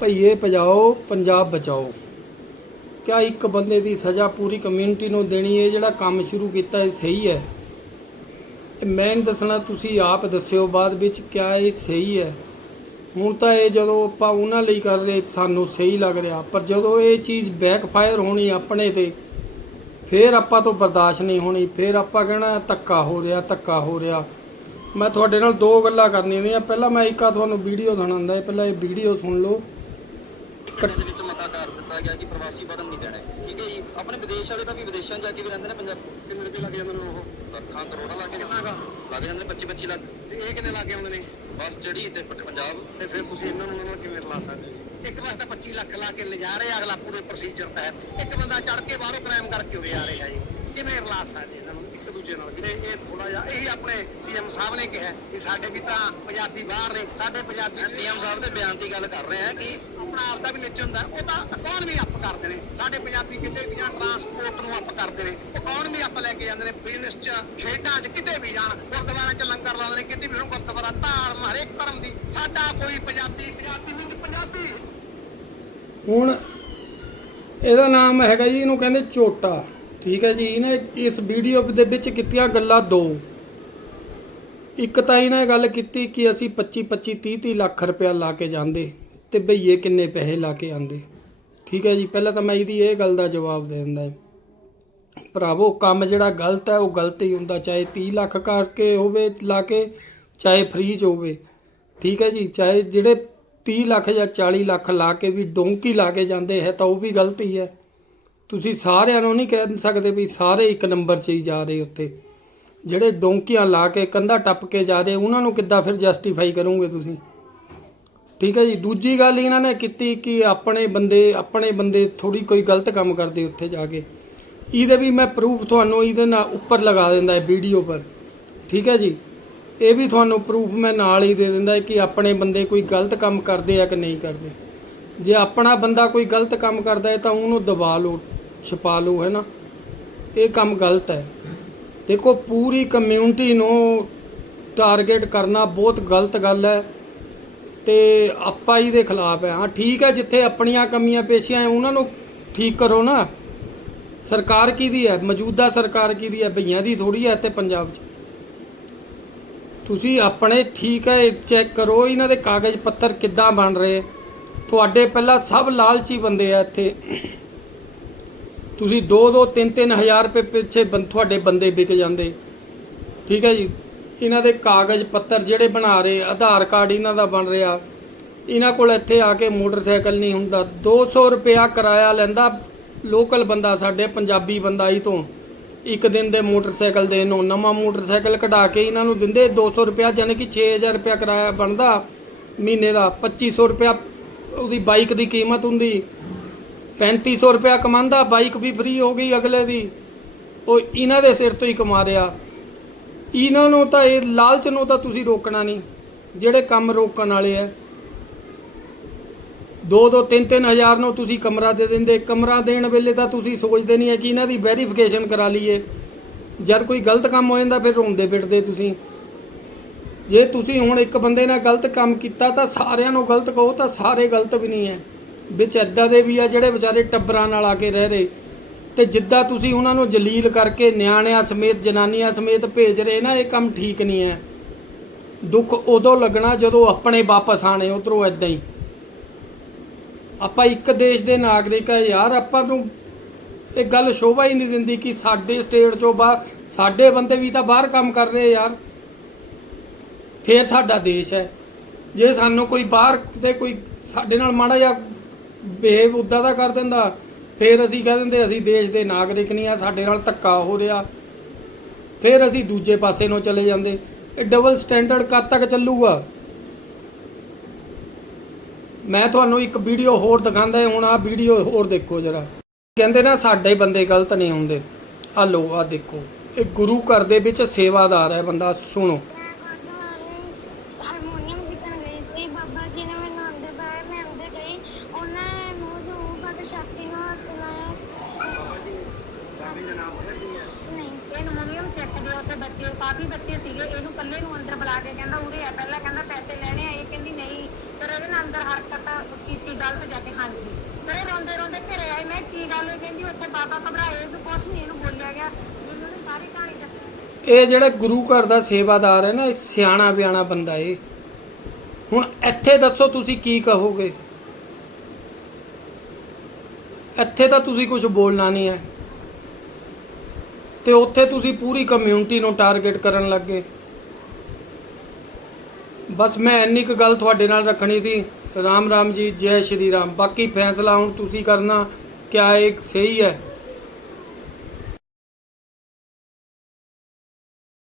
ਭਈਏ ਭਜਾਓ, ਪੰਜਾਬ ਬਚਾਓ। ਕਿਆ ਇੱਕ ਬੰਦੇ ਦੀ ਸਜ਼ਾ ਪੂਰੀ ਕਮਿਊਨਿਟੀ ਨੂੰ ਦੇਣੀ ਹੈ? ਜਿਹੜਾ ਕੰਮ ਸ਼ੁਰੂ ਕੀਤਾ ਇਹ ਸਹੀ ਹੈ? ਇਹ ਮੈਂ ਨਹੀਂ ਦੱਸਣਾ, ਤੁਸੀਂ ਆਪ ਦੱਸਿਓ ਬਾਅਦ ਵਿੱਚ ਕਿਆ ਇਹ ਸਹੀ ਹੈ। ਹੁਣ ਤਾਂ ਇਹ ਜਦੋਂ ਆਪਾਂ ਉਹਨਾਂ ਲਈ ਕਰ ਰਹੇ, ਸਾਨੂੰ ਸਹੀ ਲੱਗ ਰਿਹਾ। ਪਰ ਜਦੋਂ ਇਹ ਚੀਜ਼ ਬੈਕਫਾਇਰ ਹੋਣੀ ਆਪਣੇ ਤੇ, ਫੇਰ ਆਪਾਂ ਤੋਂ ਬਰਦਾਸ਼ਤ ਨਹੀਂ ਹੋਣੀ। ਫੇਰ ਆਪਾਂ ਕਹਿਣਾ, ਧੱਕਾ ਹੋ ਰਿਹਾ, ਧੱਕਾ ਹੋ ਰਿਹਾ। ਮੈਂ ਤੁਹਾਡੇ ਨਾਲ ਦੋ ਗੱਲਾਂ ਕਰਨੀਆਂ ਨੇ। ਪਹਿਲਾਂ ਮੈਂ ਇੱਕਾ ਤੁਹਾਨੂੰ ਵੀਡੀਓ ਸੁਣਾਉਂਦਾ ਪਹਿਲਾਂ ਇਹ ਵੀਡੀਓ ਸੁਣ ਲਓ। ਘੰਟੇ ਦੇ ਵਿੱਚ ਮਤਾ ਕਰ ਦਿੱਤਾ ਗਿਆ ਕਿ ਪ੍ਰਵਾਸੀ ਵੜਨ ਨਹੀਂ ਦੇਣਾ। ਠੀਕ ਹੈ ਜੀ? ਆਪਣੇ ਵਿਦੇਸ਼ ਵਾਲੇ ਤਾਂ ਵੀ ਵਿਦੇਸ਼ਾਂ ਜਾ ਕੇ ਵੀ ਰਹਿੰਦੇ ਨੇ ਪੰਜਾਬ ਕਿੰਨੇ ਰੁਪਏ ਲੱਗ ਜਾਂਦੇ ਨੇ ਉਹ? ਲੱਖਾਂ ਕਰੋੜਾਂ ਲੱਗ ਜਾਂਦੇ ਲੱਗ ਜਾਂਦੇ ਨੇ 25 25 ਲੱਖ। ਤੇ ਇਹ ਕਿੰਨੇ ਲੱਗ ਜਾਂਦੇ ਨੇ? ਬਸ ਚੜੀ ਤੇ ਪੰਜਾਬ ਤੇ ਫਿਰ ਤੁਸੀਂ ਇਹਨਾਂ ਨੂੰ ਉਹਨਾਂ ਨਾਲ ਕਿਵੇਂ ਰਲਾ ਸਕਦੇ? ਹੋ? ਇੱਕ ਪਾਸੇ ਤਾਂ 25 ਲੱਖ ਲਾ ਕੇ ਲਿਜਾ ਰਹੇ ਅਗਲਾ ਪੂਰੇ ਪ੍ਰੋਸੀਜਰ ਤਹਿਤ। ਇੱਕ ਬੰਦਾ ਚੜ ਕੇ ਬਾਹਰੋਂ ਕ੍ਰਾਈਮ ਕਰਕੇ ਉਰੇ ਆ ਰਿਹਾ ਜੀ। ਕਿਵੇਂ ਰਲਾ ਸਕਦੇ ਇਹਨਾਂ ਨੂੰ? ਇੱਕ ਦੂਜੇ ਨਾਲ? ਵੀਰੇ ਇਹ ਥੋੜਾ ਜਿਹਾ ਇਹ ਆਪਣੇ ਸੀਐਮ ਸਾਹਿਬ ਨੇ ਕਿਹਾ ਕਿ ਸਾਡੇ ਵੀ ਤਾਂ ਪੰਜਾਬੀ ਬਾਹਰ ਨੇ ਸਾਡੇ ਪੰਜਾਬੀ ਸੀਐਮ ਸਾਹਿਬ ਦੇ ਬਿਆਨ ਦੀ ਗੱਲ ਕਰ ਰਹੇ ਆ ਕਿ ਆਪਣਾ ਆਪ ਦਾ ਵੀ ਨਿੱਚ ਹੁੰਦਾ ਉਹ ਤਾਂ ਇਕਨੋਮੀ ਅਪ ਕਰਦੇ ਨੇ? ਸਾਡੇ ਪੰਜਾਬੀ ਕਿਤੇ ਵੀ ਜਾਣ ਟਰਾਂਸਪੋਰਟ ਨੂੰ ਅਪ ਕਰਦੇ ਨੇ ਇਕਨੋਮੀ ਅਪ ਲੈ ਕੇ ਜਾਂਦੇ ਨੇ? ਬਿਜ਼ਨਸ 'ਚ ਖੇਡਾਂ 'ਚ ਕਿਤੇ ਵੀ ਜਾਣ ਗੁਰਦੁਆਰਿਆਂ 'ਚ ਲੰਗਰ ਲਾਉਂਦੇ ਨੇ ਕਿਤੇ ਵੀ ਹੁਣ ਗੁਰਦੁਆਰਾ ਧਾਰਮ ਹਰੇਕ ਧਰਮ ਦੀ ਸਾਡਾ ਕੋਈ ਪੰਜਾਬੀ ਪੰਜਾਬੀ ਨਹੀਂ ਪੰਜਾਬੀ। ਹੁਣ ਇਹਦਾ ਨਾਮ ਹੈਗਾ ਜੀ ਇਹਨੂੰ ਕਹਿੰਦੇ ਚੋਟਾ। ਠੀਕ ਹੈ ਜੀ, ਇਹਨੇ ਇਸ ਵੀਡੀਓ ਦੇ ਵਿੱਚ ਕੀਤੀਆਂ ਗੱਲਾਂ ਦੋ। ਇੱਕ ਤਾਂ ਇਹਨੇ ਗੱਲ ਕੀਤੀ ਕਿ ਅਸੀਂ 25 25 30 30 ਲੱਖ ਰੁਪਇਆ ਲਾ ਕੇ ਜਾਂਦੇ ਤੇ ਭਈਏ ਕਿੰਨੇ ਪੈਸੇ ਲਾ ਕੇ ਆਂਦੇ ਠੀਕ ਹੈ ਜੀ, ਪਹਿਲਾਂ ਤਾਂ ਮੈਂ ਇਹਦੀ ਇਹ ਗੱਲ ਦਾ ਜਵਾਬ ਦੇ। ਦਿੰਦਾ ਭਰਾਵੋ, ਕੰਮ ਜਿਹੜਾ ਗਲਤ ਹੈ, ਉਹ ਗਲਤ ਹੀ ਹੁੰਦਾ, ਚਾਹੇ 30 ਲੱਖ ਕਰਕੇ ਹੋਵੇ ਲਾ ਕੇ, ਚਾਹੇ ਫ੍ਰੀ 'ਚ ਹੋਵੇ। ਠੀਕ ਹੈ ਜੀ, ਚਾਹੇ ਜਿਹੜੇ 30 ਲੱਖ ਜਾਂ 40 ਲੱਖ ਲਾ ਕੇ ਵੀ ਡੋਂਕੀ ਲਾ ਕੇ ਜਾਂਦੇ ਹੈ, ਤਾਂ ਉਹ ਵੀ ਗਲਤ ਹੀ ਹੈ। ਤੁਸੀਂ ਸਾਰਿਆਂ ਨੂੰ ਨਹੀਂ ਕਹਿ ਸਕਦੇ ਵੀ ਸਾਰੇ ਇੱਕ ਨੰਬਰ 'ਚ ਹੀ ਜਾ ਰਹੇ ਉੱਤੇ। ਜਿਹੜੇ ਡੋਂਕੀਆਂ ਲਾ ਕੇ ਕੰਧਾ ਟੱਪ ਕੇ ਜਾ ਰਹੇ, ਉਹਨਾਂ ਨੂੰ ਕਿੱਦਾਂ ਫਿਰ ਜਸਟੀਫਾਈ ਕਰੋਗੇ ਤੁਸੀਂ? ਠੀਕ ਹੈ ਜੀ। ਦੂਜੀ ਗੱਲ ਇਹਨਾਂ ਨੇ ਕੀਤੀ ਕਿ ਆਪਣੇ ਬੰਦੇ ਆਪਣੇ ਬੰਦੇ ਥੋੜੀ ਕੋਈ ਗਲਤ ਕੰਮ ਕਰਦੇ ਉੱਥੇ ਜਾ ਕੇ। ਇਹਦੇ ਵੀ ਮੈਂ ਪ੍ਰੂਫ ਤੁਹਾਨੂੰ ਇਹਦੇ ਨਾਲ ਉੱਪਰ ਲਗਾ ਦਿੰਦਾ ਹੈ ਵੀਡੀਓ ਪਰ। ਠੀਕ ਹੈ ਜੀ। ਇਹ ਵੀ ਤੁਹਾਨੂੰ ਪ੍ਰੂਫ ਮੈਂ ਨਾਲ ਹੀ ਦੇ ਦਿੰਦਾ ਕਿ ਆਪਣੇ ਬੰਦੇ ਕੋਈ ਗਲਤ ਕੰਮ ਕਰਦੇ ਆ ਕਿ ਨਹੀਂ ਕਰਦੇ। ਜੇ ਆਪਣਾ ਬੰਦਾ ਕੋਈ ਗਲਤ ਕੰਮ ਕਰਦਾ ਹੈ ਤਾਂ ਉਹਨੂੰ ਦਬਾ ਲਓ। ਛਪਾ ਲਓ, ਹੈ ਨਾ? ਇਹ ਕੰਮ ਗਲਤ ਹੈ। ਦੇਖੋ, ਪੂਰੀ ਕਮਿਊਨਿਟੀ ਨੂੰ ਟਾਰਗੇਟ ਕਰਨਾ ਬਹੁਤ ਗਲਤ ਗੱਲ ਹੈ ਤੇ ਆਪਾਂ ਇਹਦੇ ਖਿਲਾਫ ਹੈ। ਹਾਂ, ਠੀਕ ਹੈ, ਜਿੱਥੇ ਆਪਣੀਆਂ ਕਮੀਆਂ ਪੇਸ਼ੀਆਂ ਹੈ, ਉਹਨਾਂ ਨੂੰ ਠੀਕ ਕਰੋ ਨਾ। ਸਰਕਾਰ ਕਿਹਦੀ ਹੈ? ਮੌਜੂਦਾ ਸਰਕਾਰ ਕਿਹਦੀ ਹੈ? ਭਈਆਂ ਦੀ ਥੋੜੀ ਹੈ ਇੱਥੇ ਪੰਜਾਬ 'ਚ। ਤੁਸੀਂ ਆਪਣੇ ਠੀਕ ਹੈ ਚੈੱਕ ਕਰੋ, ਇਹਨਾਂ ਦੇ ਕਾਗਜ਼ ਪੱਤਰ ਕਿੱਦਾਂ ਬਣ ਰਹੇ। ਤੁਹਾਡੇ ਪਹਿਲਾਂ ਸਭ ਲਾਲਚੀ ਬੰਦੇ ਆ ਇੱਥੇ। ਤੁਸੀਂ 2 2 3 3 ਹਜ਼ਾਰ ਰੁਪਏ ਪਿੱਛੇ ਬੰ- ਤੁਹਾਡੇ ਬੰਦੇ ਵਿਕ ਜਾਂਦੇ। ਠੀਕ ਹੈ ਜੀ? ਇਹਨਾਂ ਦੇ ਕਾਗਜ਼ ਪੱਤਰ ਜਿਹੜੇ ਬਣਾ ਰਹੇ, ਆਧਾਰ ਕਾਰਡ ਇਹਨਾਂ ਦਾ ਬਣ ਰਿਹਾ। ਇਹਨਾਂ ਕੋਲ ਇੱਥੇ ਆ ਕੇ ਮੋਟਰਸਾਈਕਲ ਨਹੀਂ ਹੁੰਦਾ। 200 ਰੁਪਿਆ ਕਿਰਾਇਆ ਲੈਂਦਾ ਲੋਕਲ ਬੰਦਾ, ਸਾਡੇ ਪੰਜਾਬੀ ਬੰਦਾ ਹੀ ਤੋਂ। ਇੱਕ ਦਿਨ ਦੇ ਮੋਟਰਸਾਈਕਲ ਦੇ ਨੂੰ, ਨਵਾਂ ਮੋਟਰਸਾਈਕਲ ਕਢਾ ਕੇ ਇਹਨਾਂ ਨੂੰ ਦਿੰਦੇ। 200 ਰੁਪਿਆ ਯਾਨੀ ਕਿ 6000 ਰੁਪਿਆ ਕਿਰਾਇਆ ਬਣਦਾ ਮਹੀਨੇ ਦਾ। 2500 ਰੁਪਿਆ ਉਹਦੀ ਬਾਈਕ ਦੀ ਕੀਮਤ ਹੁੰਦੀ। 3500 ਰੁਪਿਆ ਕਮਾਉਂਦਾ, ਬਾਈਕ ਵੀ ਫ੍ਰੀ ਹੋ ਗਈ ਅਗਲੇ ਦੀ। ਉਹ ਇਹਨਾਂ ਦੇ ਸਿਰ ਤੋਂ ਹੀ ਕਮਾ ਰਿਹਾ ਇਹਨਾਂ ਨੂੰ ਤਾਂ ਇਹ ਲਾਲਚ ਨੂੰ ਤਾਂ ਤੁਸੀਂ ਰੋਕਣਾ ਨਹੀਂ, ਜਿਹੜੇ ਕੰਮ ਰੋਕਣ ਵਾਲੇ ਆ ਦੋ ਦੋ ਤਿੰਨ ਤਿੰਨ ਹਜ਼ਾਰ ਨੂੰ ਤੁਸੀਂ ਕਮਰਾ ਦੇ ਦਿੰਦੇ। ਕਮਰਾ ਦੇਣ ਵੇਲੇ ਤਾਂ ਤੁਸੀਂ ਸੋਚਦੇ ਨਹੀਂ ਹੈ ਕਿ ਇਹਨਾਂ ਦੀ ਵੈਰੀਫਿਕੇਸ਼ਨ ਕਰਾ ਲਈਏ। ਜਦ ਕੋਈ ਗਲਤ ਕੰਮ ਹੋ ਜਾਂਦਾ, ਫਿਰ ਰੋਂਦੇ ਫਿਰਦੇ ਤੁਸੀਂ। ਜੇ ਤੁਸੀਂ ਹੁਣ ਇੱਕ ਬੰਦੇ ਨਾਲ ਗਲਤ ਕੰਮ ਕੀਤਾ, ਤਾਂ ਸਾਰਿਆਂ ਨੂੰ ਗਲਤ ਕਹੋ, ਤਾਂ ਸਾਰੇ ਗਲਤ ਵੀ ਨਹੀਂ ਹੈ ਵਿੱਚ ਐਦਾਂ ਦੇ ਵੀ ਆ ਜਿਹੜੇ ਵਿਚਾਰੇ ਟੱਬਰਾਂ ਨਾਲ ਆ ਕੇ ਰਹਿ ਰਹੇ। ਤੇ ਜਿੱਦਾਂ ਤੁਸੀਂ ਉਹਨਾਂ ਨੂੰ ਜਲੀਲ ਕਰਕੇ ਨਿਆਣਿਆਂ ਸਮੇਤ, ਜਨਾਨੀਆਂ ਸਮੇਤ ਭੇਜ ਰਹੇ, ਨਾ ਇਹ ਕੰਮ ਠੀਕ ਨਹੀਂ ਹੈ। ਦੁੱਖ ਉਦੋਂ ਲੱਗਣਾ ਜਦੋਂ ਆਪਣੇ ਵਾਪਸ ਆਣੇ ਉਧਰੋਂ ਐਦਾਂ ਹੀ। ਆਪਾਂ ਇੱਕ ਦੇਸ਼ ਦੇ ਨਾਗਰਿਕ ਆ ਯਾਰ, ਆਪਾਂ ਨੂੰ ਇਹ ਗੱਲ ਸ਼ੋਭਾ ਹੀ ਨਹੀਂ ਦਿੰਦੀ ਕਿ ਸਾਡੇ ਸਟੇਟ ਚੋਂ ਬਾਹਰ, ਸਾਡੇ ਬੰਦੇ ਵੀ ਤਾਂ ਬਾਹਰ ਕੰਮ ਕਰ ਰਹੇ ਯਾਰ। ਫੇਰ ਸਾਡਾ ਦੇਸ਼ ਹੈ। ਜੇ ਸਾਨੂੰ ਕੋਈ ਬਾਹਰ ਤੇ ਕੋਈ ਸਾਡੇ ਨਾਲ ਮਾੜਾ ਜਿਹਾ ਬਿਹੇਵ ਉਦਾਂ ਦਾ ਕਰ ਦਿੰਦਾ। ਫਿਰ ਅਸੀਂ ਕਹਿ ਦਿੰਦੇ, ਅਸੀਂ ਦੇਸ਼ ਦੇ ਨਾਗਰਿਕ ਨਹੀਂ ਆ, ਸਾਡੇ ਨਾਲ ਧੱਕਾ ਹੋ ਰਿਹਾ। ਫਿਰ ਅਸੀਂ ਦੂਜੇ ਪਾਸੇ ਨੂੰ ਚਲੇ ਜਾਂਦੇ। ਇਹ ਡਬਲ ਸਟੈਂਡਰਡ ਕਦ ਤੱਕ ਚੱਲੂਗਾ? ਮੈਂ ਤੁਹਾਨੂੰ ਇੱਕ ਵੀਡੀਓ ਹੋਰ ਦਿਖਾਉਂਦਾ ਹੁਣ ਆਹ ਵੀਡੀਓ ਹੋਰ ਦੇਖੋ ਜਰਾ। ਕਹਿੰਦੇ ਨਾ, ਸਾਡੇ ਬੰਦੇ ਗਲਤ ਨਹੀਂ ਹੁੰਦੇ। ਆ ਲੋ ਆ ਦੇਖੋ। ਇਹ ਗੁਰੂ ਘਰ ਦੇ ਵਿੱਚ ਸੇਵਾਦਾਰ ਹੈ ਬੰਦਾ, ਸੁਣੋ ਹਾਰਮੋਨੀਅਮ ਸਿੱਖਣ ਗਈ ਸੀ ਬਾਬਾ ਜੀ ਨੇ ਮੈਨੂੰ ਆਂਦੇ ਬਾਹਰ ਮੈਂ ਆਂਦੇ ਗਈ ਉਹਨਾਂ ਨੇ ਮੂੰਹ ਜੋ ਨੂੰ ਬੱਚੇ, ਕਾਫੀ ਬੱਚੇ ਸੀਗੇ, ਇਹਨੂੰ ਇਕੱਲੇ ਨੂੰ ਅੰਦਰ ਬੁਲਾ ਕੇ ਕਹਿੰਦਾ, ਉਰੇ ਆ, ਪਹਿਲਾਂ ਕਹਿੰਦਾ ਪੈਸੇ ਲੈਣੇ ਆ, ਇਹ ਕਹਿੰਦੀ ਨਹੀਂ। ਫਿਰ ਇਹਦੇ ਨਾਲ ਅੰਦਰ ਹਰਕਤ ਕੀਤੀ, ਗਲਤ ਜਾ ਕੇ, ਹਾਂਜੀ। ਫਿਰ ਇਹ ਰੋਂਦੇ ਰੋਂਦੇ ਘਰੇ ਆਏ, ਮੈਂ ਕੀ ਗੱਲ ਕਹਿੰਦੀ ਉੱਥੇ ਬਾਬਾ ਘਬਰਾਏ ਕਿ ਕੁਛ ਨਹੀਂ ਇਹਨੂੰ ਬੋਲਿਆ ਗਿਆ। ਮੈਨੂੰ ਨੇ ਸਾਰੀ ਕਹਾਣੀ ਦੱਸੀ। ਇਹ ਜਿਹੜਾ ਗੁਰੂ ਘਰ ਦਾ ਸੇਵਾਦਾਰ ਹੈ ਨਾ ਸਿਆਣਾ ਬਿਆਣਾ ਬੰਦਾ ਏ। ਹੁਣ ਇੱਥੇ ਦੱਸੋ ਤੁਸੀਂ ਕੀ ਕਹੋਗੇ? ਇੱਥੇ ਤਾਂ ਤੁਸੀਂ ਕੁਝ ਬੋਲਣਾ ਨਹੀਂ ਹੈ। ਤੇ ਉੱਥੇ ਤੁਸੀਂ ਪੂਰੀ ਕਮਿਊਨਿਟੀ ਨੂੰ ਟਾਰਗੇਟ ਕਰਨ ਲੱਗੇ ਬਸ ਮੈਂ ਇੰਨੀ ਕੁ ਗੱਲ ਤੁਹਾਡੇ ਨਾਲ ਰੱਖਣੀ ਸੀ। ਰਾਮ ਰਾਮ ਜੀ, ਜੈ ਸ਼੍ਰੀ ਰਾਮ। ਬਾਕੀ ਫੈਸਲਾ ਹੁਣ ਤੁਸੀਂ ਕਰਨਾ, ਕਿਆ ਇਹ ਸਹੀ ਹੈ?